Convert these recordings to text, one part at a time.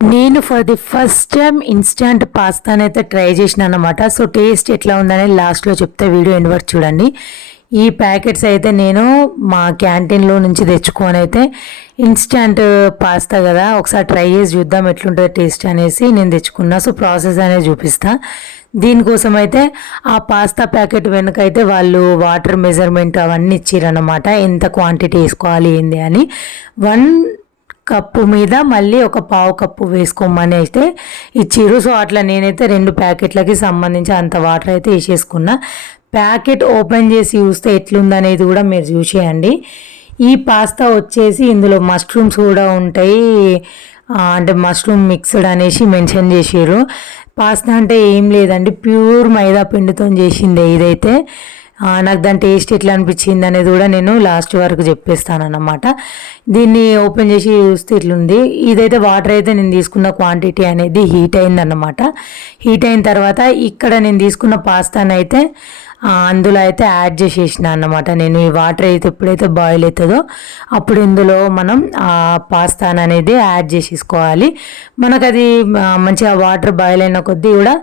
నేను for the first time instant పాస్తానైతే try చేసినాను అనమాట. సో టేస్ట్ ఎట్లా ఉందనేది లాస్ట్లో చెప్తే వీడియో ఎండ్ వరకు చూడండి. ఈ ప్యాకెట్స్ అయితే నేను మా క్యాంటీన్లో నుంచి తెచ్చుకొని అయితే ఇన్స్టంట్ పాస్తా కదా, ఒకసారి ట్రై చేసి చూద్దాం ఎట్లుంటుంది టేస్ట్ అనేసి నేను తెచ్చుకున్నా. సో ప్రాసెస్ అనేది చూపిస్తా. దీనికోసం అయితే ఆ పాస్తా ప్యాకెట్ వెనుక అయితే వాళ్ళు వాటర్ మెజర్మెంట్ అవన్నీ ఇచ్చిరన్నమాట, ఎంత క్వాంటిటీ వేసుకోవాలి ఏంది అని. 1 కప్పు మీద మళ్ళీ ఒక పావు కప్పు వేసుకోమని అయితే ఇచ్చిర్రు. సో అట్లా నేనైతే 2 ప్యాకెట్లకి సంబంధించి అంత వాటర్ అయితే వేసేసుకున్నా. ప్యాకెట్ ఓపెన్ చేసి చూస్తే ఎట్లుందనేది కూడా మీరు చూసేయండి. ఈ పాస్తా వచ్చేసి ఇందులో మష్రూమ్స్ కూడా ఉంటాయి, అంటే మష్రూమ్ మిక్స్డ్ అనేసి మెన్షన్ చేసారు. పాస్తా అంటే ఏం లేదండి, ప్యూర్ మైదా పిండితో చేసిందే ఇదైతే. నాకు దాని టేస్ట్ ఎట్లా అనిపించింది అనేది కూడా నేను లాస్ట్ వరకు చెప్పేస్తాను అన్నమాట. దీన్ని ఓపెన్ చేసి చూస్తే ఇట్లుంది. ఇదైతే వాటర్ అయితే నేను తీసుకున్న క్వాంటిటీ అనేది హీట్ అయిందన్నమాట. హీట్ అయిన తర్వాత ఇక్కడ నేను తీసుకున్న పాస్తాను అయితే అందులో అయితే యాడ్ చేసేసిన అన్నమాట. నేను ఈ వాటర్ అయితే ఎప్పుడైతే బాయిల్ అవుతుందో అప్పుడు ఇందులో మనం ఆ పాస్తాను అనేది యాడ్ చేసేసుకోవాలి. మనకు అది మంచిగా వాటర్ బాయిల్ అయిన కొద్దీ కూడా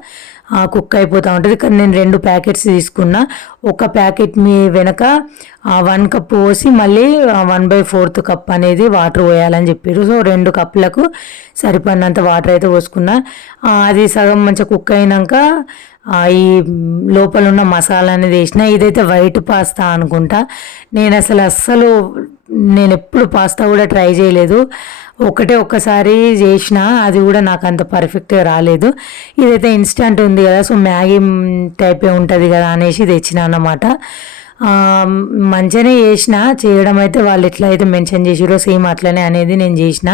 కుక్ అయిపోతూ ఉంటుంది. కానీ నేను 2 ప్యాకెట్స్ తీసుకున్నా. ఒక ప్యాకెట్ మీ వెనక 1 కప్ పోసి మళ్ళీ 1/4 కప్ అనేది వాటర్ పోయాలని చెప్పారు. సో 2 కప్పులకు సరిపడినంత వాటర్ అయితే పోసుకున్నా. అది సగం మంచిగా కుక్ అయినాక ఈ లోపల ఉన్న మసాలా అనేది వేసిన. ఇదైతే వైట్ పాస్తా అనుకుంటా. నేను అస్సలు నేను ఎప్పుడు పాస్తా కూడా ట్రై చేయలేదు. ఒక్కసారి చేసిన, అది కూడా నాకు అంత పర్ఫెక్ట్గా రాలేదు. ఇదైతే ఇన్స్టంట్ ఉంది కదా, సో మ్యాగీ టైపే ఉంటుంది కదా అనేసి తెచ్చిన అన్నమాట. మంచిగానే చేసిన, చేయడం అయితే వాళ్ళు ఎట్లా అయితే మెన్షన్ చేసిరో సేమ్ అట్లనే అనేది నేను చేసిన.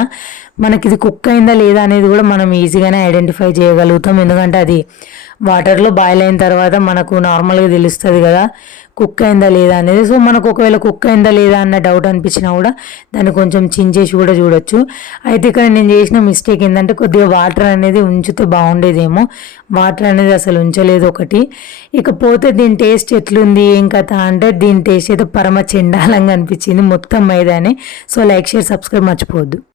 మనకి ఇది కుక్ అయిందా లేదా అనేది కూడా మనం ఈజీగానే ఐడెంటిఫై చేయగలుగుతాం. ఎందుకంటే అది వాటర్లో బాయిల్ అయిన తర్వాత మనకు నార్మల్గా తెలుస్తుంది కదా కుక్ అయిందా లేదా అనేది. సో మనకు ఒకవేళ కుక్ అయిందా లేదా అన్న డౌట్ అనిపించినా కూడా దాన్ని కొంచెం చించేసి కూడా చూడొచ్చు. అయితే ఇక్కడ నేను చేసిన మిస్టేక్ ఏంటంటే కొద్దిగా వాటర్ అనేది ఉంచితే బాగుండేదేమో, వాటర్ అనేది అసలు ఉంచలేదు ఒకటి. ఇకపోతే దీని టేస్ట్ ఎట్లుంది ఏం కథ అంటే, దీని టేస్ట్ అయితే పరమ చెండాలంగా అనిపించింది, మొత్తం మైదానే. సో లైక్, షేర్, సబ్స్క్రైబ్ మర్చిపోవద్దు.